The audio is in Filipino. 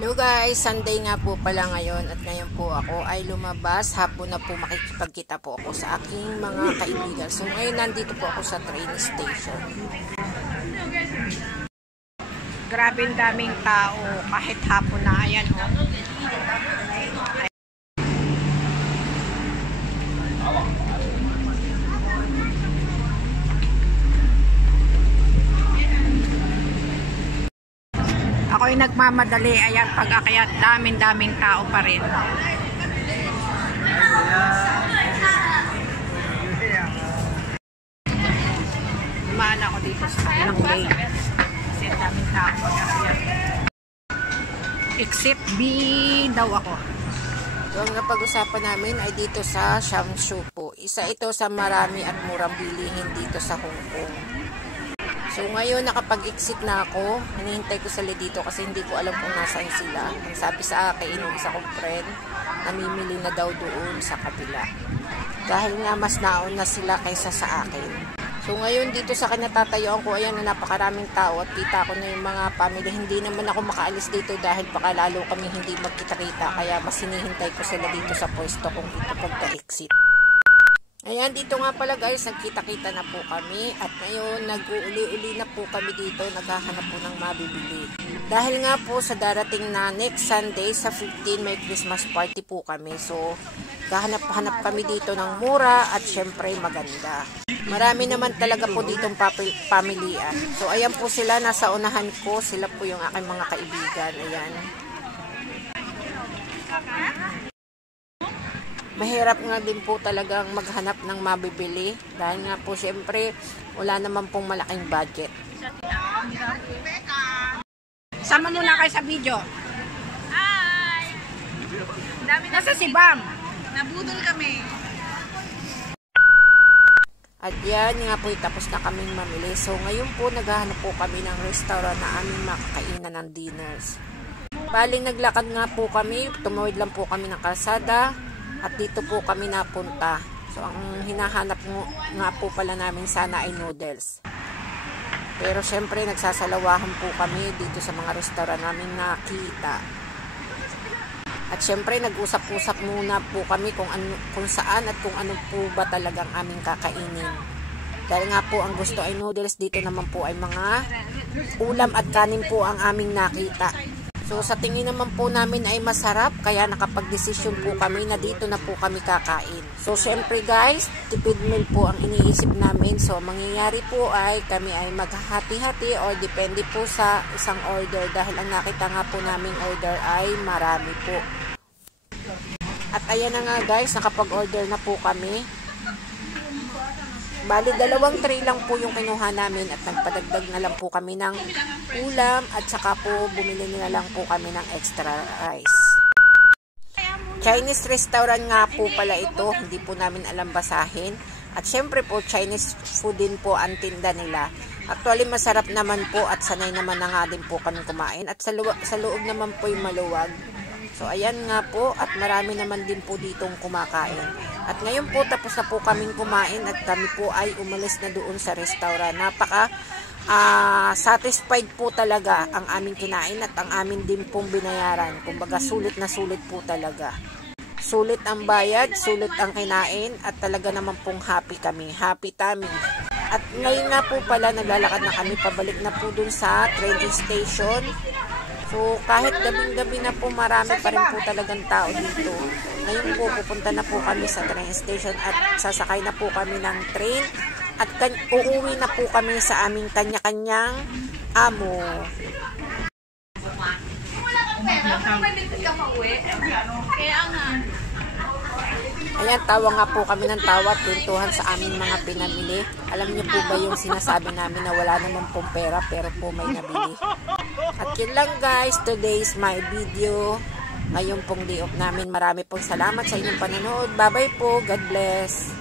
Hello guys, Sunday nga po pala ngayon at ngayon po ako ay lumabas. Hapon na po makikipagkita po ako sa aking mga kaibigan. So ngayon nandito po ako sa train station. Grabe ang daming tao kahit hapon na. Ayan o. Ako'y nagmamadali. Ayan, pag-akyat, daming tao pa rin. Dumaan ako dito sa kabilang lane. Kasi daming tao pag-akyat. Exit B daw ako. So ang napag-usapan namin ay dito sa Changshu po. Isa ito sa marami at murang bilihin dito sa Hong Kong. So ngayon nakapag-exit na ako. Hinihintay ko sila dito kasi hindi ko alam kung nasaan sila. Ang sabi sa akin yung isa kong friend, namimili na daw doon sa kabila. Dahil nga mas naon na sila kaysa sa akin. So ngayon dito sa kinatatayuan ko, ayan na napakaraming tao at kita ko na yung mga family. Hindi naman ako makaalis dito dahil baka lalo kami hindi magkita-kita. Kaya mas hinihintay ko sila dito sa pwesto kung ito pagka-exit. Ayan, dito nga pala guys, nagkita-kita na po kami at ngayon nag-uuli-uli na po kami dito, naghahanap po ng mabibili. Dahil nga po sa darating na next Sunday sa 15 may Christmas party po kami. So, gahanap-hanap kami dito ng mura at syempre maganda. Marami naman talaga po ditong pamilya. So, ayan po sila, nasa unahan ko, sila po yung aking mga kaibigan. Ayan. Mahirap nga din po talagang maghanap ng mabibili dahil nga po syempre wala naman pong malaking budget. Sama muna kayo sa video. Hi! Nasa si Bam? Nabudol kami. At yan nga po tapos na kaming mamili. So ngayon po naghahanap po kami ng restaurant na aming makakainan ng dinners. Baling naglakad nga po kami, tumawid lang po kami ng kalsada. At dito po kami napunta. So, ang hinahanap nga po pala namin sana ay noodles. Pero, syempre, nagsasalawahan po kami dito sa mga restaurant namin nakita. At, syempre, nag-usap-usap muna po kami kung saan at kung ano po ba talagang aming kakainin. Dahil nga po, ang gusto ay noodles. Dito naman po ay mga ulam at kanin po ang aming nakita. So, sa tingin naman po namin ay masarap, kaya nakapag-desisyon po kami na dito na po kami kakain. So, syempre guys, tipid meal po ang iniisip namin. So, mangyayari po ay kami ay maghahati-hati or depende po sa isang order dahil ang nakita nga po naming order ay marami po. At ayan na nga guys, nakapag-order na po kami. Bali, 2 tray lang po yung kinuha namin at nagpadagdag na lang po kami ng ulam at saka po bumili na lang po kami ng extra rice. Chinese restaurant nga po pala ito, hindi po namin alam basahin. At syempre po, Chinese food din po ang tinda nila. Actually, masarap naman po at sanay naman na nga din po kami kumain. At sa loob naman po yung maluwag. So, ayan nga po at marami naman din po ditong kumakain. At ngayon po tapos na po kaming kumain at kami po ay umalis na doon sa restaurant. Napaka satisfied po talaga ang aming kinain at ang amin din pong binayaran. Kumbaga sulit na sulit po talaga. Sulit ang bayad, sulit ang kinain at talaga naman pong happy kami. Happy tummy. At ngayon nga po pala naglalakad na kami pabalik na po doon sa train station. So, kahit gabing-gabi na po, marami pa rin po talagang tao dito. Ngayon po, pupunta na po kami sa train station at sasakay na po kami ng train at uuwi na po kami sa aming kanya-kanyang amo. Wala kang pera, pwede ka mauwi. Kaya nga. Ayan, tawa nga po kami ng tawa, pintuhan sa aming mga pinamili. Alam niyo po ba yung sinasabi namin na wala naman pong pera pero po may nabili. At yun lang guys, today's my video. Ngayon pong day off namin. Marami pong salamat sa inyong panonood. Bye bye po. God bless.